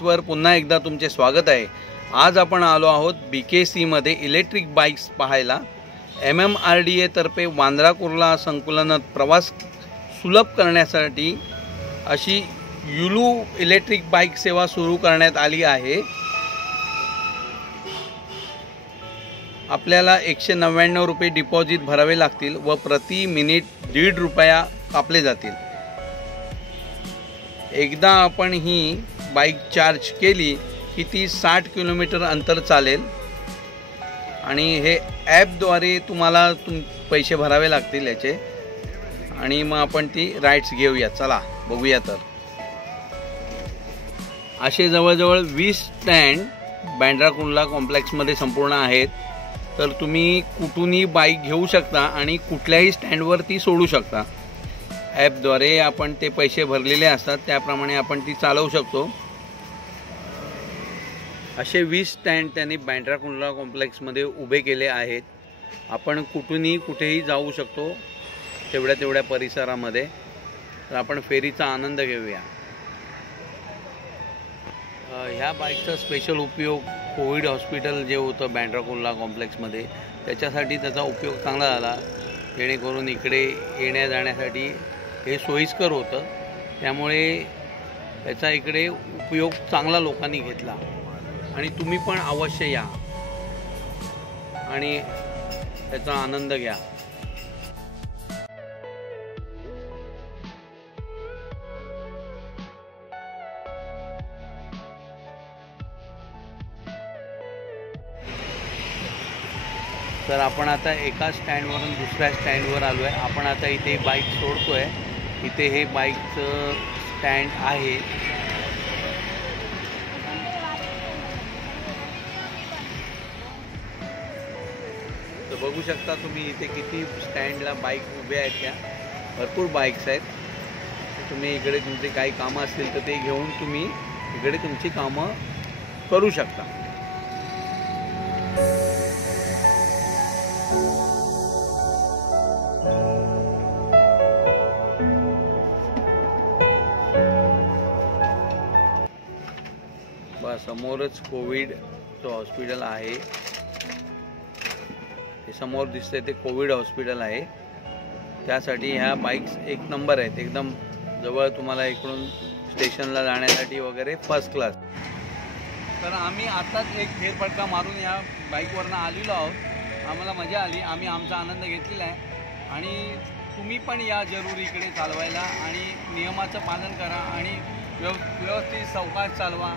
बाईक्सवर पुन्हा एकदा तुमचे स्वागत आहे। आज आपण आलो आहोत BKC मध्ये इलेक्ट्रिक बाईक्स पाहायला। MMRDA तर्फे वांद्रा कुर्ला संकुलनात प्रवास सुलभ करण्यासाठी अशी युलू इलेक्ट्रिक बाईक सेवा सुरू करण्यात आली आहे। आपल्याला 199 रुपये डिपॉझिट भरावे लागतील व प्रति मिनिट 1.5 रुपया कापले जातील। एकदा आपण ही बाईक चार्ज केली की ती 60 किलोमीटर अंतर चालेल आणि हे ॲपद्वारे तुम्हाला पैसे भरावे लागतील याचे आणि मग आपण ती राईड्स घेऊया। चला बघूया। तर असे जवळजवळ 20 स्टँड बांद्रा कुर्ला कॉम्प्लेक्समध्ये संपूर्ण आहेत। तर तुम्ही कुठूनही बाईक घेऊ शकता आणि कुठल्याही स्टँडवर ती सोडू शकता। ॲपद्वारे आपण ते पैसे भरलेले असतात त्याप्रमाणे आपण ती चालवू शकतो। असे 20 स्टँड त्यांनी बांद्रा कुर्ला कॉम्प्लेक्समध्ये उभे केले आहेत। आपण कुठूनही कुठेही जाऊ शकतो तेवढ्या परिसरामध्ये। तर आपण फेरीचा आनंद घेऊया। ह्या बाईकचा स्पेशल उपयोग कोविड हॉस्पिटल जे होतं बांद्रा कुर्ला कॉम्प्लेक्समध्ये त्याच्यासाठी त्याचा उपयोग चांगला झाला, जेणेकरून इकडे येण्या जाण्यासाठी हे सोयीस्कर होतं। त्यामुळे याचा इकडे उपयोग चांगला लोकांनी घेतला आणि तुम्ही पण अवश्य या आणि त्याचा आनंद घ्या। तर आपण आता एका स्टँडवरून दुसऱ्या स्टँडवर आलो आहे। आपण आता इथे बाईक सोडतोय। इथे हे बाईकचं स्टँड आहे। तर बघू शकता तुम्ही इथे किती स्टँडला बाईक उभ्या आहेत। त्या भरपूर बाईक्स आहेत। तुम्ही इकडे तुमचे काही कामं असतील तर ते घेऊन तुम्ही इकडे तुमची कामं करू शकता। समोरच कोविडचं हॉस्पिटल आहे। ते समोर दिसते ते कोविड हॉस्पिटल आहे। त्यासाठी ह्या बाईक्स एक नंबर आहेत, एकदम जवळ तुम्हाला इकडून स्टेशनला जाण्यासाठी वगैरे फर्स्ट क्लास। तर आम्ही आताच एक फेरफटका मारून या बाईकवरनं आलेलो आहोत। आम्हाला मजा आली, आम्ही आमचा आनंद घेतलेला आहे आणि तुम्ही पण या जरूर इकडे चालवायला आणि नियमाचं पालन करा आणि व्यवस्थित सावकाश चालवा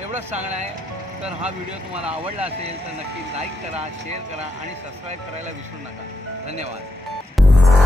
एवढंच सांगणं आहे। तर हा व्हिडिओ तुम्हाला आवडला असेल तर नक्की लाईक करा, शेअर करा आणि सबस्क्राईब करायला विसरू नका। धन्यवाद।